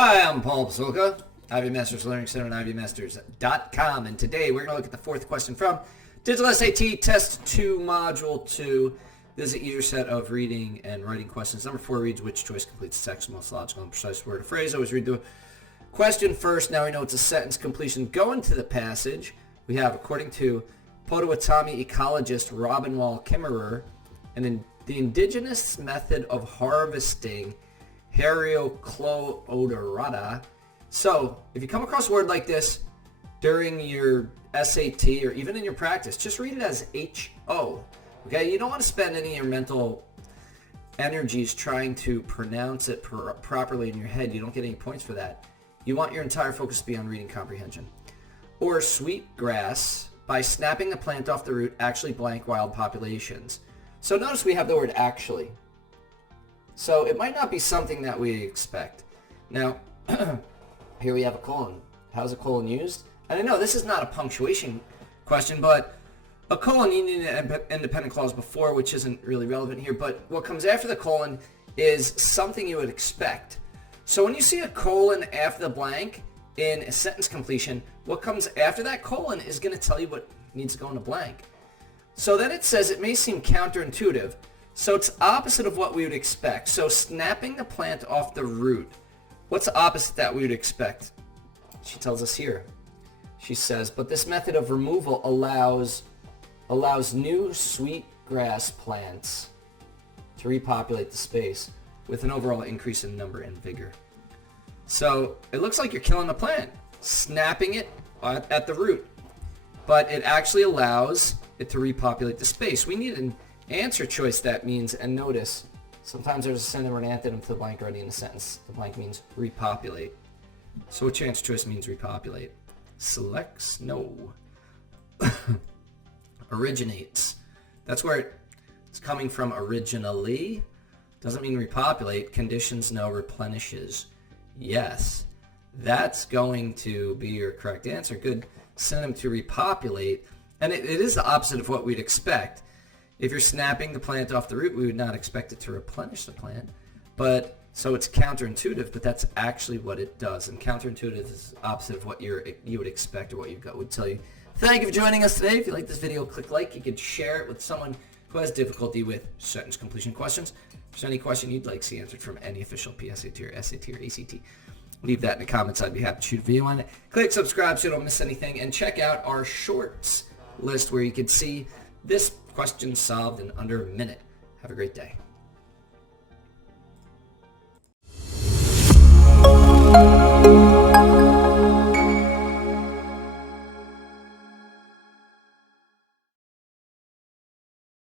Hi, I'm Paul Pasolka, Ivy Masters Learning Center at ivymasters.com, and today we're going to look at the fourth question from Digital SAT Test 2, Module 2. This is an easier set of reading and writing questions. Number 4 reads, which choice completes the text, most logical and precise word or phrase. Always read the question first. Now we know it's a sentence completion. Go into the passage. We have, according to Potawatomi ecologist Robin Wall Kimmerer, the Indigenous method of harvesting Hierochloe odorata. So, if you come across a word like this during your SAT or even in your practice, just read it as H-O. Okay, you don't want to spend any of your mental energies trying to pronounce it properly in your head. You don't get any points for that. You want your entire focus to be on reading comprehension. Or sweetgrass, by snapping the plant off the root, actually blank wild populations. So notice we have the word actually. So it might not be something that we expect. Now, here we have a colon. How's a colon used? And I know this is not a punctuation question, but a colon needed an independent clause before, which isn't really relevant here, but what comes after the colon is something you would expect. So when you see a colon after the blank in a sentence completion, what comes after that colon is going to tell you what needs to go in the blank. So then it says it may seem counterintuitive. So it's opposite of what we would expect. So snapping the plant off the root. What's the opposite that we would expect? She tells us here. She says, but this method of removal allows new sweetgrass plants to repopulate the space with an overall increase in number and vigor. So it looks like you're killing the plant, snapping it at the root, but it actually allows it to repopulate the space. We need an answer choice that means, and notice, sometimes there's a synonym or an antonym to the blank already in the sentence. The blank means repopulate. So which answer choice means repopulate? Selects no. Originates. That's where it's coming from originally. Doesn't mean repopulate. Conditions no. Replenishes. Yes. That's going to be your correct answer. Good synonym to repopulate. And it is the opposite of what we'd expect. If you're snapping the plant off the root, we would not expect it to replenish the plant. But so it's counterintuitive, but that's actually what it does. And counterintuitive is the opposite of what you would expect or what your gut would tell you. Thank you for joining us today. If you like this video, click like. You can share it with someone who has difficulty with sentence completion questions. If there's any question you'd like to see answered from any official PSAT or SAT or ACT, leave that in the comments. I'd be happy to shoot a video on it. Click subscribe so you don't miss anything. And check out our shorts list where you can see this question solved in under a minute. Have a great day.